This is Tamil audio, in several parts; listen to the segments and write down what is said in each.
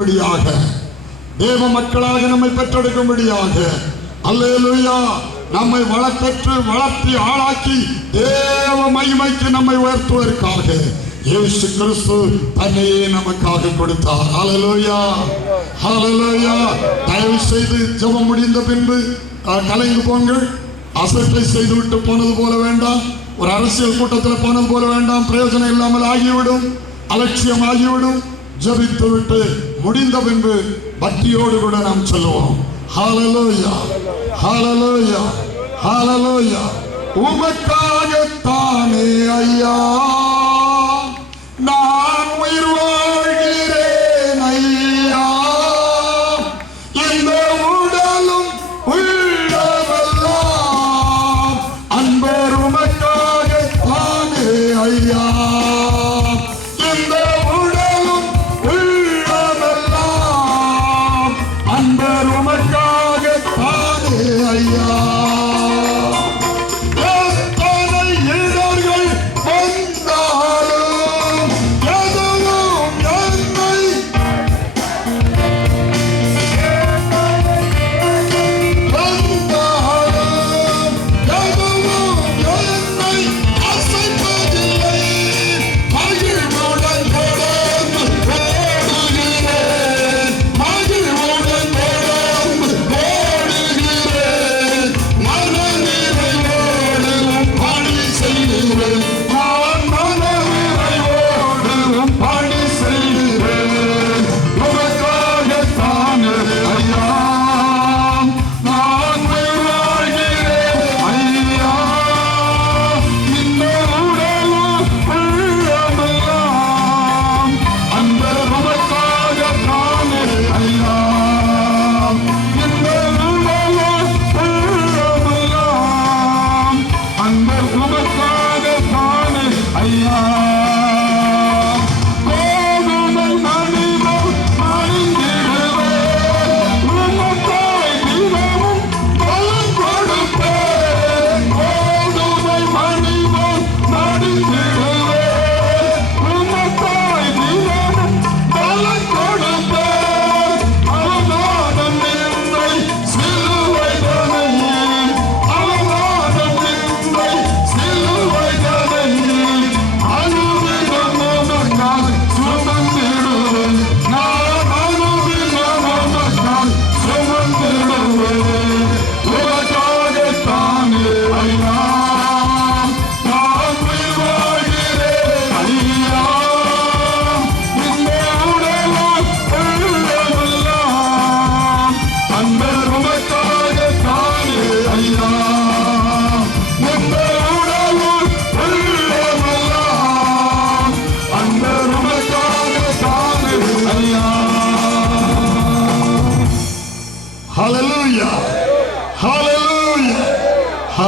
படியாக தேவ மக்களாக நம்மை பெற்றெடுக்கும்படியாக அல்லேலூயா நம்மை வளர்த்தற்று வளர்த்தி ஆளாக்கி தேவ மகிமைக்கு நம்மை உயர்த்துவதற்காக இயேசு கிறிஸ்து தன்னையே நமக்காக கொடுத்தார். ஹalleluya ஹalleluya தயவு செய்து ஜெபம் முடிந்த பின்பு கலைந்து போங்கள். அசட்டை செய்துவிட்டு போனது போல வேண்டாம். ஒரு அரசியல் கூட்டத்தில் போனது போல வேண்டாம். பிரயோஜனம் இல்லாமல் ஆகிவிடும். அலட்சியம் ஆகிவிடும். ஜபித்து விட்டு முடிந்த பின்பு பக்தியோடு கூட நாம் சொல்லுவோம். ஹalleluya ஹalleluya ஹalleluya. உமக்காகத்தானே ஐயா.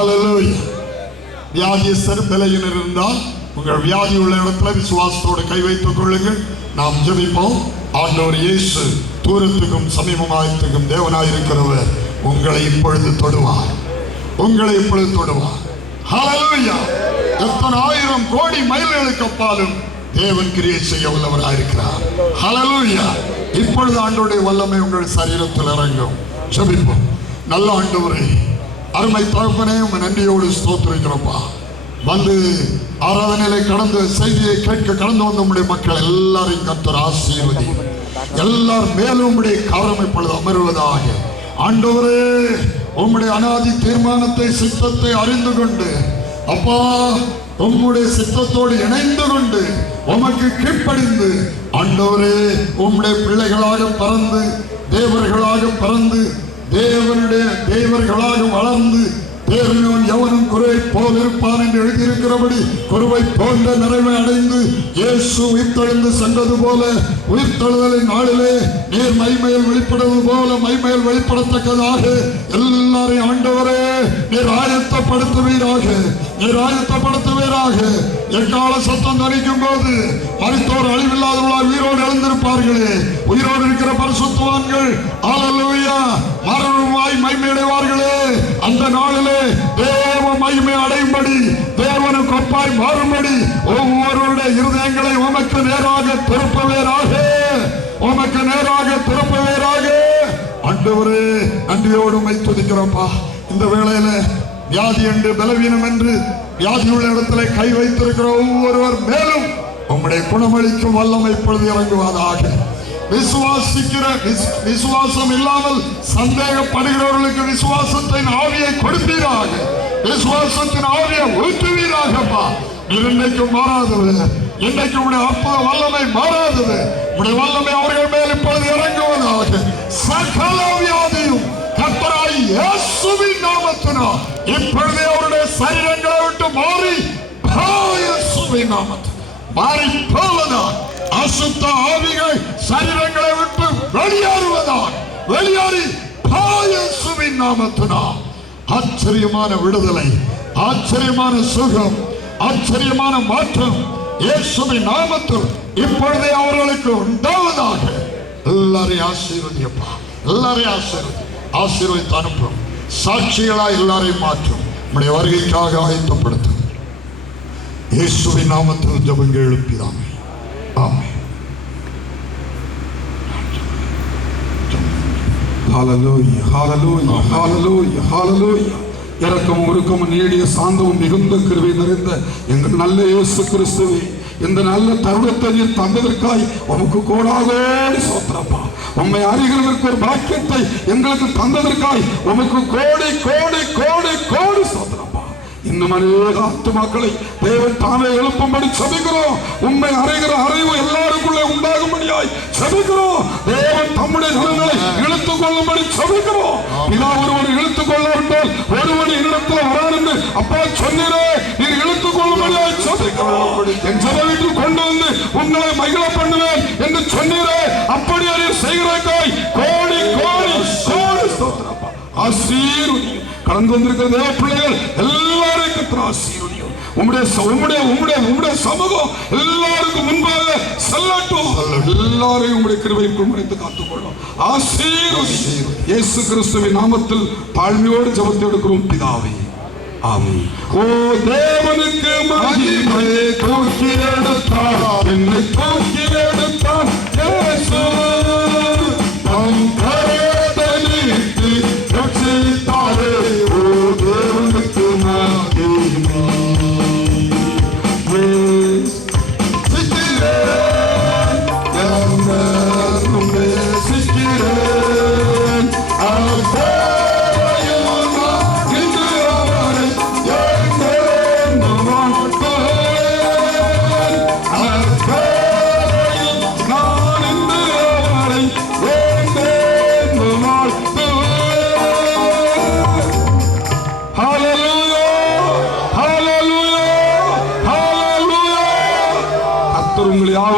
வியாதியை வியாதியஸ்தர் பலையினர் இருந்தால் உங்கள் வியாதி உள்ள இடத்துல விசுவாசத்தோடு கை வைத்துக் கொள்ளுங்கள். நாம் ஜபிப்போம். ஆண்டவர் இயேசு தூரத்துக்கும் சமீபமாயத்துக்கும் தேவனாய் இருக்கிறவர் உங்களை இப்பொழுது தொடுவார். உங்களை இப்பொழுது தொடுவார். எத்தனை ஆயிரம் கோடி மைல்களுக்கு அப்பாலும் தேவன் கிரியை செய்ய உள்ளவராயிருக்கிறார் ஹலலூயா இப்பொழுது ஆண்டோடைய வல்லமை உங்கள் சரீரத்தில் இறங்கும். ஜெபிப்போம். நல்ல ஆண்டவரே அருமை தகப்பனே உங்க நன்றியோடு ஸ்தோத்திரிக்கிறோம்ப்பா. வந்து ஆராதனையில கடந்து செய்தியை கேட்க கடந்து வந்த உடைய மக்கள் எல்லாரையும் கத்தர் ஆசீர்வதி. எல்லார் மேலும் உம்முடைய காரம் இப்பொழுது அமர்வதாக. ஆண்டவரே உம்முடைய அனாதி தீர்மானத்தை சித்தத்தை அறிந்து கொண்டு அப்பா உம்முடைய சித்தத்தோடு இணைந்து கொண்டு உமக்கு கீழ்ப்படிந்து ஆண்டவரே உம்முடைய பிள்ளைகளாக பறந்து தேவர்களாக பறந்து தேவனுடைய தேவர்களாக வளர்ந்து தேவனும் எவனும் குறை போல் இருப்பான் என்று எழுதியிருக்கிறபடி குருவை போன்ற நிறைவை அடைந்து இயேசு உயிர்த்தெழுந்து சென்றது போல உயிர்த்தெழுதலின் நாளிலே நீர் மைமையில் வெளிப்படுவது போல மைமையில் வெளிப்படத்தக்கதாக எல்லாரையும் ஆண்டவரே நீர் ஆயத்தப்படுத்துவீராக நீர் ஆயத்தப்படுத்துவீராக. எக்கால சத்தம் தரிக்கும் போது மருத்துவர் அழிவில்லாத உயிரோடு உயிரோடு இருக்கிற பரிசுத்துவான்கள் ஆலலூயா மரணமாய் மைமையடைவார்களே அந்த நாளிலே தேவ மகிமை அடையும்படி தேவனு கொப்பாய் மாறும்படி ஒவ்வொருடைய இருதயங்களை உமக்கு நேராக திருப்பவேராக உமக்கு நேராக திருப்பவேராக ஆண்டவரே நன்றியோடு உம்மை துதிக்கிறோம்ப்பா. இந்த வேளையில வியாதி என்று பலவீனம் என்று வியாதி உள்ள இடத்துல கை வைத்திருக்கிற ஒவ்வொருவர் மேலும் உம்முடைய குணமளிக்கும் வல்லமை பொழுது இறங்குவதாக. விசுவாசிக்கிற விஸ்- விசுவாசம் இல்லாமல் சந்தேகப்படுகிறவர்களுக்கு விசுவாசத்தின் ஆவியை கொடுப்பீராக. விசுவாசத்தின் ஆவியை ஊற்றுவீராகப்பா. நீர் இன்றைக்கும் மாறாதது. இன்றைக்கு உடைய அற்புத வல்லமை மாறாதது. உடைய வல்லமை அவர்கள் மேல் இப்பொழுது இறங்குவதாக. சகல வியாதியும் கத்தராய் இயேசுவின் நாமத்தினால் இப்பொழுதே அவருடைய சரீரங்களை விட்டு மாறி இயேசுவின் நாமத்தினால். மாறி போவதால் அசுத்த ஆவிகள் சரீரங்களை விட்டு வெளியேறுவதால் வெளியேறி பா இயேசுவின் நாமத்தினால். ஆச்சரியமான விடுதலை ஆச்சரியமான சுகம் ஆச்சரியமான மாற்றம் இயேசுவின் நாமத்தில் இப்பொழுதே அவர்களுக்கு உண்டாவதாக. எல்லாரையும் ஆசீர்வதியப்பா எல்லாரையும் ஆசீர்வதி ஆசீர்வதித்து அனுப்பும். சாட்சிகளாக எல்லாரையும் மாற்றும். நம்முடைய வருகைக்காக ஆயத்தப்படுத்தும் இயேசுவின் நாமத்தில் ஜபங்க எழுப்பிதாமே ஆமே ஹalleluya ஹalleluya ஹalleluya ஹalleluya. இரக்கமும் உருக்கமும் நீடிய சாந்தமும் மிகுந்த கிருவை நிறைந்த எங்கள் நல்ல இயேசு கிறிஸ்துவே இந்த நல்ல தருணத்தை நீர் தந்ததற்காய் உமக்கு கோடாகோடி சோத்திரப்பா. உம்மை அறிகிறதற்கு ஒரு பாக்கியத்தை எங்களுக்கு தந்ததற்காய் உமக்கு கோடி கோடி கோடி கோடி சோத்திரப்பா இன்னும் அநேக ஆத்துமாக்களை தேவன் தாமே எழுப்பும்படி சபிக்கிறோம். உண்மை அறைகிற அறிவு எல்லாருக்குள்ளே உண்டாகும்படியாய் சபிக்கிறோம். தேவன் தம்முடைய ஜனங்களை இழுத்துக் கொள்ளும்படி சபிக்கிறோம். பிதா ஒருவர் இழுத்துக் கொள்ளாவிட்டால் ஒருவன் என்னிடத்தில் வரான் என்று அப்பா சொன்னீரே நீர் இழுத்துக் கொள்ளும்படியாய் சபிக்கிறோம். என் ஜன வீட்டில் கொண்டு வந்து உங்களை மகிழ பண்ணுவேன் என்று சொன்னீரே அப்படி நீர் செய்கிறாய் கோடி கோடி கோடி ஆசீர்வதியும் கடந்து வந்திருக்கிற தேவ பிள்ளைகள் எல்லாரையும் கத்திர ஆசீர்வதியும். உம்முடைய ச- உம்முடைய உம்முடைய உம்முடைய சமூகம் எல்லாருக்கும் முன்பாக செல்லட்டும். எல்லாரையும் உம்முடைய கிருபைக்குள் மறைத்து காத்துக்கொள்ளும். ஆசீர்வதி இயேசு கிறிஸ்துவின் நாமத்தில் தாழ்மையோடு ஜபத்தை எடுக்கிறோம் பிதாவே. ஆமென். ஓ தேவனுக்கு மகிமை தூக்கி எடுத்தார் என்னை தூக்கி எடுத்தார்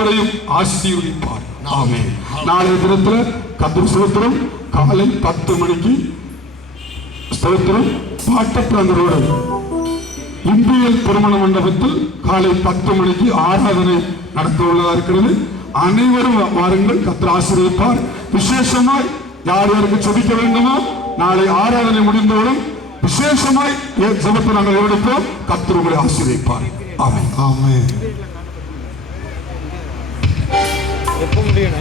எல்லாரையும் ஆசீர்வதிப்பார். ஆமே நாளைய தினத்துல கத்திர ஸ்தோத்திரம். காலை பத்து மணிக்கு ஸ்தோத்திரம். பாட்டப்பிரந்தரோடு இந்தியல் திருமண மண்டபத்தில் காலை பத்து மணிக்கு ஆராதனை நடத்த உள்ளதா இருக்கிறது. அனைவரும் வாருங்கள். கத்திர ஆசீர்வதிப்பார். விசேஷமாய் யார் யாருக்கு செபிக்க வேண்டுமோ நாளை ஆராதனை முடிந்தவுடன் விசேஷமாய் ஜபத்தை நாங்கள் எடுப்போம். கத்தர் உங்களை ஆசீர்வதிப்பார். ஆமென். ஆமென். எப்போ முடியணே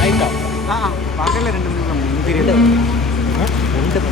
நைட்டா ஆ. பகலில் ரெண்டு மணிக்கு ரெண்டு.